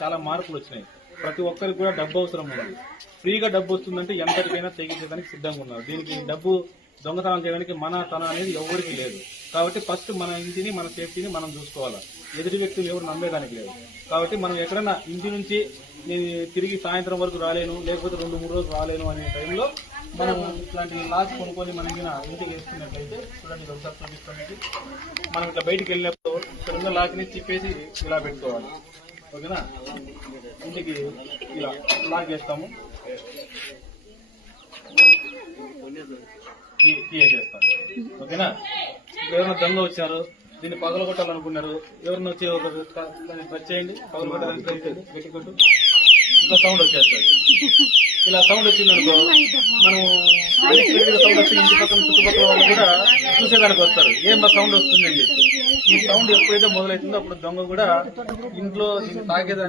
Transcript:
చాలా మార్పులు వచ్చినాయి. ప్రతి ఒక్కరికి కూడా డబ్బు అవసరం ఉంది. ఫ్రీగా డబ్బు వస్తుందంటే ఎంతటికైనా తెగించడానికి సిద్ధంగా ఉన్నారు. దీనికి డబ్బు దొంగతనం చేయడానికి మన తన అనేది ఎవరికి లేదు. కాబట్టి ఫస్ట్ మన ఇంటిని మన సేఫ్టీని మనం చూసుకోవాలా. ఎదుటి వ్యక్తులు ఎవరు నమ్మేదానికి లేదు. కాబట్టి మనం ఎక్కడైనా ఇంటి నుంచి నేను తిరిగి సాయంత్రం వరకు రాలేను, లేకపోతే 2-3 రోజులు రాలేను అనే టైంలో మనం ఇట్లాంటి లాస్ కొనుక్కొని మన ఇంటికి వేసుకున్నట్లయితే చూడండి, ఒకసారి చూపిస్తానికి మనం ఇట్లా బయటికి వెళ్ళినప్పుడు ఇక్కడ ఉన్న లాక్ని తిప్పేసి ఇలా పెట్టుకోవాలి. ఓకేనా, ఇంటికి ఇలా లాక్ చేస్తాము, చేస్తాం. ఓకేనా, ఎవరైనా దొంగ వచ్చారు, దీన్ని పగలగొట్టాలనుకున్నారు, ఎవరైనా వచ్చి ఒక టచ్ చేయండి, పగలగొట్టాలని గట్టి కొట్టు, ఇంకా సౌండ్ వచ్చేస్తుంది. ఇలా సౌండ్ వచ్చిందనుకో మనం సౌండ్ వస్తే ఇంటి పక్కన చుట్టుపక్కల వాళ్ళు కూడా చూసేదానికి వస్తారు, ఏం సౌండ్ వస్తుందని చెప్పి. ఈ సౌండ్ ఎప్పుడైతే మొదలవుతుందో అప్పుడు దొంగ కూడా ఇంట్లో తాగేదానికి